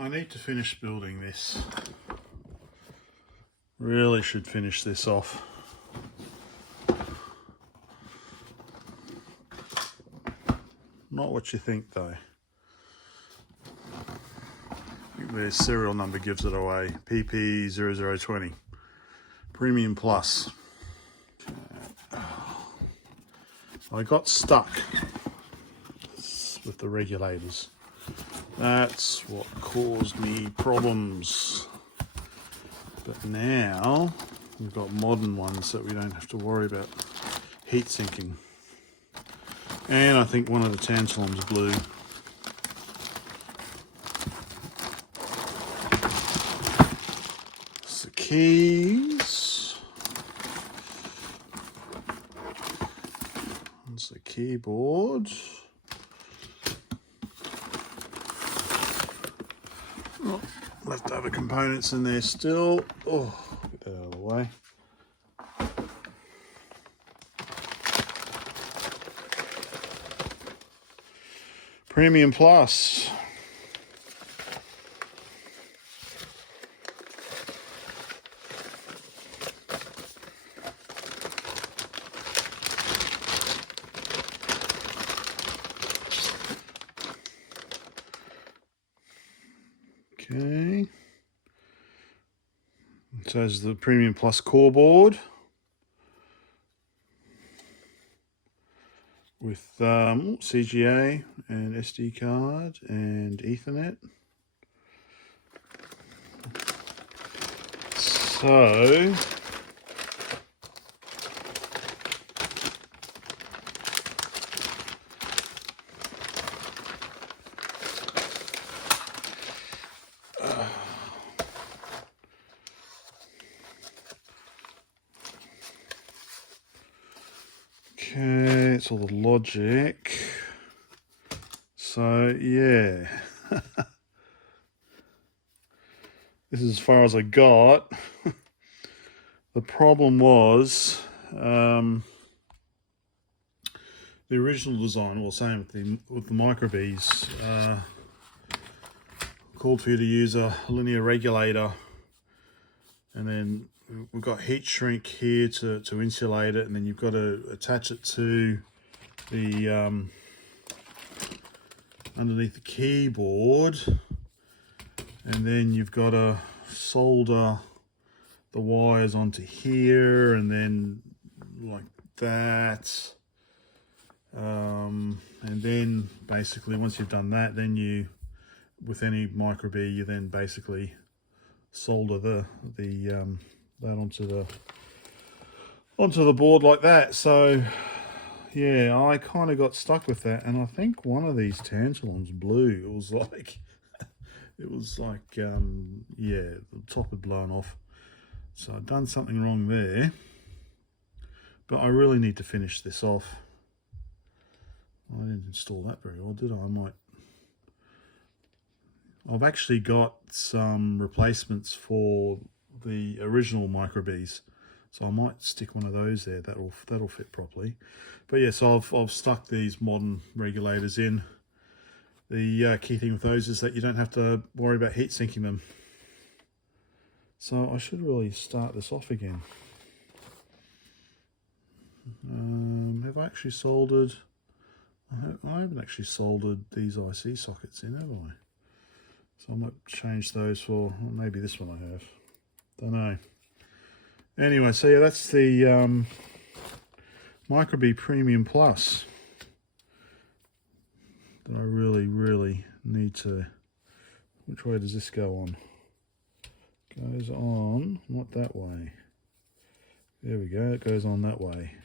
I need to finish building this. Really should finish this off. Not what you think though. I think the serial number gives it away. PP0020. Premium Plus. I got stuck with the regulators. That's what caused me problems. But now we've got modern ones that we don't have to worry about heat sinking. And I think one of the tantalum's blue. It's the keys. It's the keyboard. Oh, leftover components in there still. Oh, get that out of the way. Premium Plus. Okay. It says the Premium Plus core board with CGA and SD card and Ethernet. So okay, it's all the logic. So yeah. This is as far as I got. The problem was the original design, or same with the microbees, called for you to use a linear regulator, and then we've got heat shrink here to insulate it, and then you've got to attach it to the underneath the keyboard, and then you've got to solder the wires onto here, and then like that, and then basically once you've done that, then you, with any microbee, you then basically solder that onto the board like that. So yeah, I kind of got stuck with that, and I think one of these tantalums blue, it was like yeah, the top had blown off. So I've done something wrong there, but I really need to finish this off. I didn't install that very well, did I? I've actually got some replacements for the original microbees, so I might stick one of those there. That'll fit properly. But yes, yeah, so I've stuck these modern regulators in. The key thing with those is that you don't have to worry about heat sinking them. So I should really start this off again. Have I actually soldered? I haven't actually soldered these IC sockets in, have I? So I might change those for, well, maybe this one I have. Don't know. Anyway, so yeah, that's the Microbee Premium Plus that I really need to. Which way does this go on? Goes on, not that way. There we go, it goes on that way.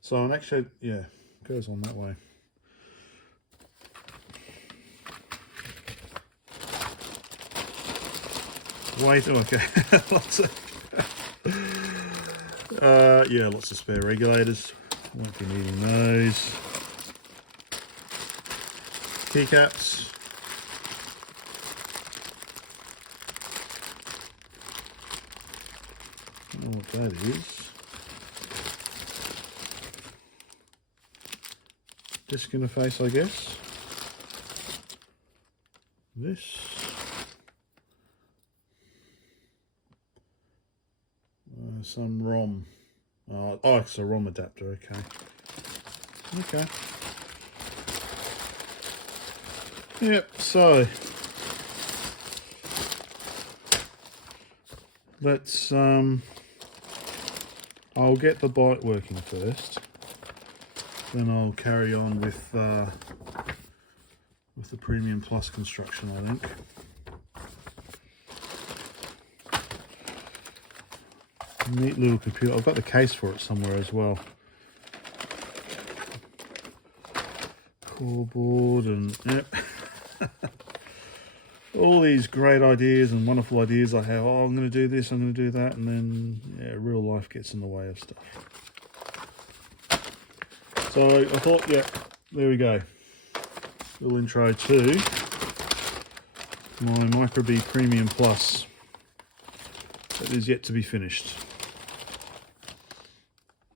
So I'm actually, yeah, it goes on that way. Wait, okay. Yeah, lots of spare regulators. Won't be needing those. Keycaps. I don't know what that is. Disc interface, I guess. this. Some ROM. Oh, it's a ROM adapter. Okay. Okay. Yep. So let's. I'll get the bike working first. Then I'll carry on with the Premium Plus construction, I think. Neat little computer. I've got the case for it somewhere as well. Core board and yep. All these great ideas and wonderful ideas I have. Oh, I'm going to do this, I'm going to do that, and then yeah, real life gets in the way of stuff. So I thought, yeah, there we go. Little intro to my Microbee Premium Plus that is yet to be finished.